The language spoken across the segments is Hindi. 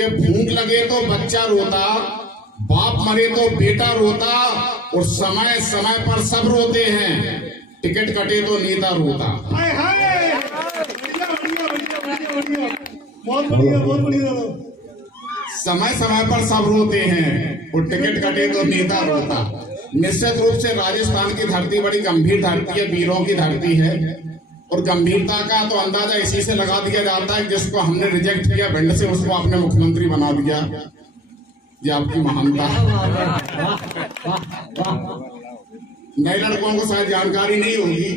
कि भूख लगे तो बच्चा रोता, बाप मरे तो बेटा रोता, और समय समय पर सब रोते हैं, टिकट कटे तो नेता रोता। बहुत बढ़िया, बहुत बढ़िया। समय समय पर सब रोते हैं और टिकट कटे तो नेता रोता। निश्चित रूप से राजस्थान की धरती बड़ी गंभीर धरती है, वीरों की धरती है, और गंभीरता का तो अंदाजा इसी से लगा दिया जाता है जिसको हमने रिजेक्ट किया भिंड से, उसको आपने मुख्यमंत्री बना दिया। ये आपकी महानता है। नए लड़कों को शायद जानकारी नहीं होगी,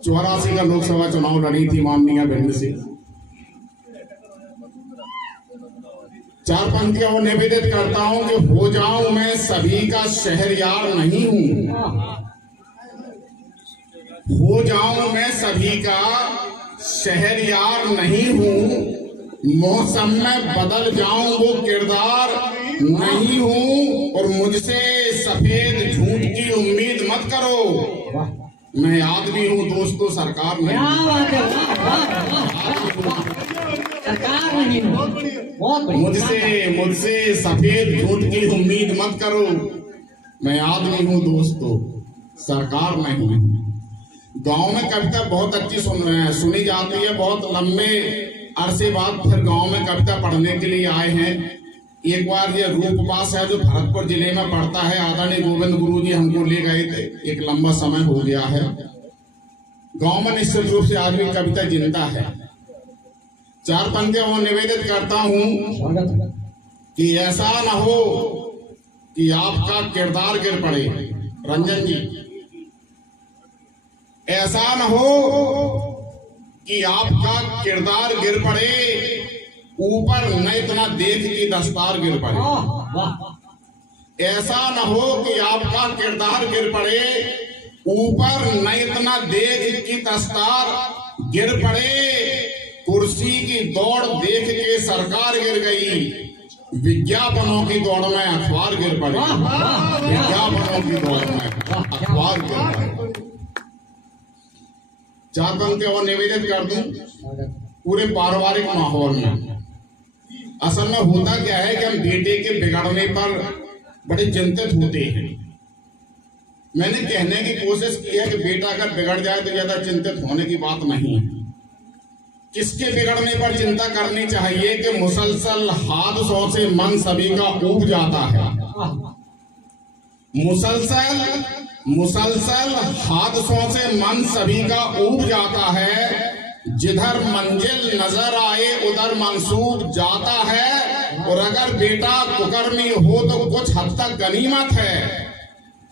84 का लोकसभा चुनाव लड़ी थी माननीय भिंड से। 4 पंक्तियां वो निवेदित करता हूं कि हो जाऊं मैं सभी का शहरयार नहीं हूं, हो जाऊं मैं सभी का शहरयार नहीं हूं, मौसम में बदल जाऊं वो किरदार नहीं हूं, और मुझसे सफेद झूठ की उम्मीद मत करो, मैं आदमी हूं दोस्तों सरकार नहीं। मुझसे सफेद झूठ की उम्मीद मत करो, मैं आदमी हूं दोस्तों सरकार नहीं। गांव में कविता बहुत अच्छी सुनी जाती है, बहुत लंबे अरसे बाद फिर गांव में कविता पढ़ने के लिए आए हैं। एक बार ये रूपवास है जो भरतपुर जिले में पड़ता है, आदरणीय गोविंद गुरु जी हमको ले गए थे, एक लंबा समय हो गया है। गांव में निश्चित रूप से आज भी कविता जिंदा है। 4 पंक्तियां वो निवेदित करता हूं कि ऐसा न हो कि आपका किरदार गिर पड़े। रंजन जी, ऐसा न हो कि आपका किरदार गिर पड़े, ऊपर न इतना देख की दस्तार गिर पड़े। ऐसा न हो कि आपका किरदार गिर पड़े, ऊपर न इतना देख की दस्तार गिर पड़े, कुर्सी की दौड़ देख के सरकार गिर गई, विज्ञापनों की दौड़ में अखबार गिर पड़े, विज्ञापनों की दौड़ में अखबार गिर पड़े। 4 पंक्तियां और निवेदित कर दूं पूरे पारिवारिक माहौल में। असल में होता क्या है कि हम बेटे के बिगड़ने पर बड़े चिंतित होते हैं। मैंने कहने की कोशिश की है कि बेटा अगर बिगड़ जाए तो ज्यादा चिंतित होने की बात नहीं है। किसके बिगड़ने पर चिंता करनी चाहिए कि मुसलसल हादसों से मन सभी का ऊब जाता है। मुसलसल हादसों से मन सभी का ऊब जाता है, जिधर मंजिल नजर आए उधर मंसूब जाता है, और अगर बेटा कुकर्मी हो तो कुछ हद तक गनीमत है,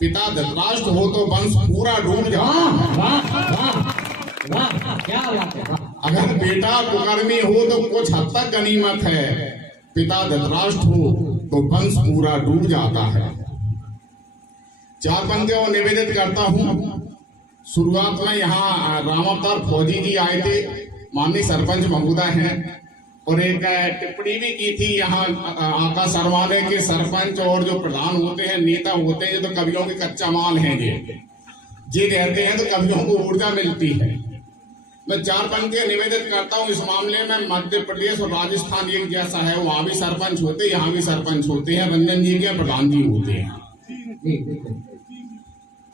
पिता धृतराष्ट्र हो तो वंश पूरा डूब जाता है। अगर बेटा कुकर्मी हो तो कुछ हद तक गनीमत है, पिता धृतराष्ट्र हो तो वंश पूरा डूब जाता है। 4 पंक्तियों को निवेदित करता हूं। शुरुआत में यहाँ राम अवतार फौजी जी आए थे, माननीय सरपंच महोदय हैं, और एक टिप्पणी भी की थी यहाँ आका शर्मा ने कि सरपंच और जो प्रधान होते हैं, नेता होते हैं, तो कवियों के कच्चा माल हैं, ये रहते हैं तो कवियों को ऊर्जा मिलती है। मैं 4 पंक्तियां निवेदित करता हूँ। इस मामले में मध्य प्रदेश और राजस्थान एक जैसा है, वहां भी सरपंच होते हैं, यहाँ भी सरपंच होते हैं, रंजन जी के प्रधान जी होते हैं।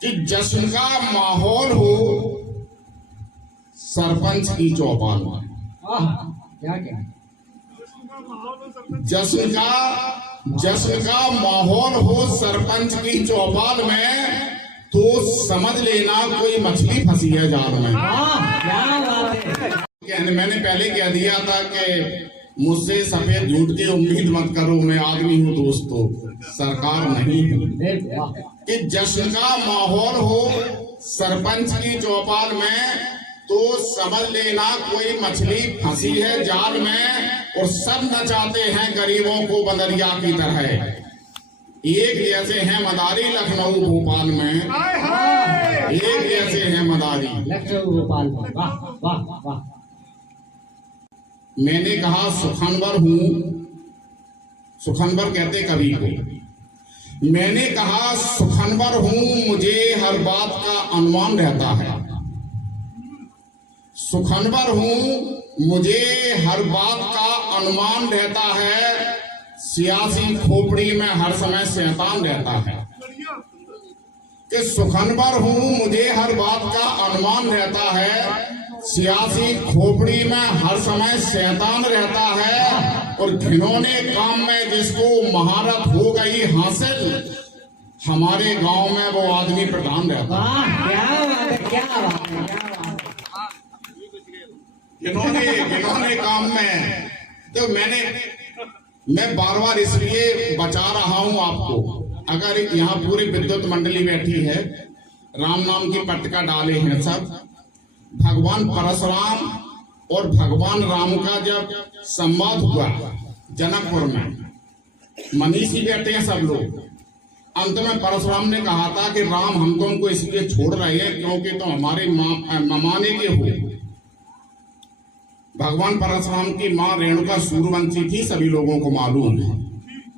कि जश्न का माहौल हो सरपंच की चौपाल में, जश्न का माहौल हो सरपंच की चौपाल में, तो समझ लेना कोई मछली फंसी है जाल में। मैंने पहले कह दिया था कि मुझसे सफेद झूठ की उम्मीद मत करो, मैं आदमी हूँ दोस्तों सरकार नहीं हूँ। कि जश्न का माहौल हो सरपंच की चौपाल में, तो समझ लेना कोई मछली फंसी है जाल में, और सब नचाते हैं गरीबों को बंदरिया की तरह। एक जैसे हैं मदारी लखनऊ भोपाल में, एक जैसे हैं मदारी लखनऊ भोपाल में। वाह वाह वाह। मैंने कहा सुखनवर हूं, सुखनवर कहते कवि को, मैंने कहा सुखनवर हूं, मुझे हर बात का अनुमान रहता है। सुखनवर हूं, मुझे हर बात का अनुमान रहता है, सियासी खोपड़ी में हर समय शैतान रहता है। कि सुखनवर हूं, मुझे हर बात का अनुमान रहता है, सियासी खोपड़ी में हर समय शैतान रहता है। और घिनौने काम में जिसको महारत हो गई हासिल, हमारे गांव में वो आदमी प्रधान रहता है। वाह, क्या बात है, क्या बात है, क्या बात है। घिनौने काम में तो मैं बार बार इसलिए बचा रहा हूं आपको। अगर यहाँ पूरी विद्युत मंडली बैठी है, राम नाम की पटका डाले हैं सब। भगवान परशुराम और भगवान राम का जब संवाद हुआ जनकपुर में, मनीषी बैठे हैं सब लोग। अंत में परशुराम ने कहा था कि राम, हम तुमको इसलिए छोड़ रहे हैं क्योंकि तुम हमारे ममाने के हो। भगवान परशुराम की माँ रेणुका सूर्यवंशी थी, सभी लोगों को मालूम है।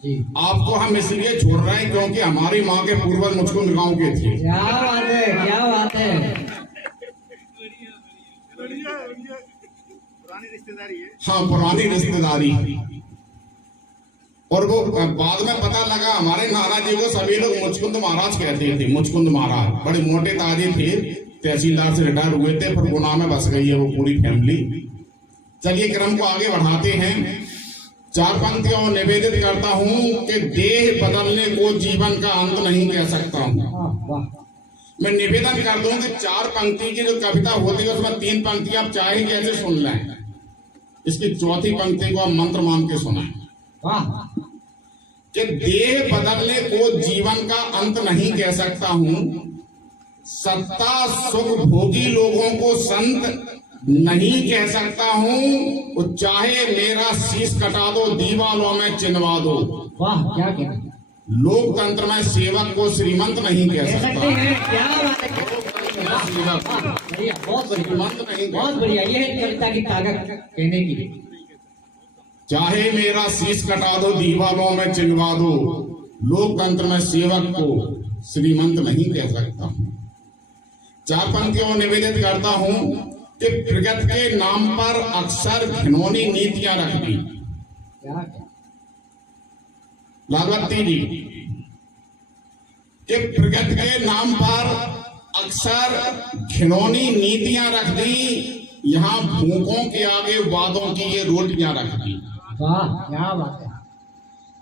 जी, आपको हम इसलिए छोड़ रहे हैं क्योंकि हमारी माँ के पूर्वज मुचकुंद गांव के थे। क्या बात है, क्या बात है। हाँ, पुरानी रिश्तेदारी। और वो बाद में पता लगा, हमारे नाना जी को सभी लोग मुचकुंद महाराज कहते थे। मुचकुंद महाराज बड़े मोटे ताजे थे, तहसीलदार से रिटायर हुए थे, पर गुना में बस गई है वो पूरी फैमिली। चलिए क्रम को आगे बढ़ाते हैं। 4 पंक्तियों में निवेदित करता हूं कि देह बदलने को जीवन का अंत नहीं कह सकता हूं। वाह, मैं निवेदन कर दूं कि 4 पंक्ति की जो कविता होती है उसमें 3 पंक्ति आप चाहे कैसे सुन लें, इसकी चौथी पंक्ति को आप मंत्र मान के सुनाएं। वाह, कि देह बदलने को जीवन का अंत नहीं कह सकता हूं, सत्ता सुख भोगी लोगों को संत नहीं कह सकता हूं, चाहे मेरा शीश कटा दो दीवालों में चिन्हवा दो। वाह, क्या कहते लोकतंत्र में सेवक को श्रीमंत नहीं कह सकता। हैं। क्या बात है, क्या सेवक बढ़िया, बहुत बढ़िया, श्रीमंत नहीं कह बहुत बढ़िया। ये है कविता की ताकत कहने की। चाहे मेरा शीश कटा दो दीवालों में चिन्हवा दो, लोकतंत्र में सेवक को श्रीमंत नहीं कह सकता। 4 पंक्तियों में निवेदित करता हूं कि प्रगति के नाम पर अक्सर घिनौनी नीतियां रख दी। क्या लालवत्ती जी, कि प्रगति के नाम पर अक्सर घिनौनी नीतियां रख दी, यहाँ भूखों के आगे वादों की ये रोटियां रख दी। वाह, क्या बात है।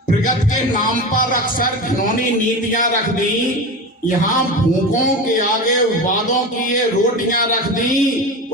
प्रगति के नाम पर अक्सर घिनौनी नीतियां रख दी, यहाँ भूखों के आगे वादों की ये रोटियां रख दी।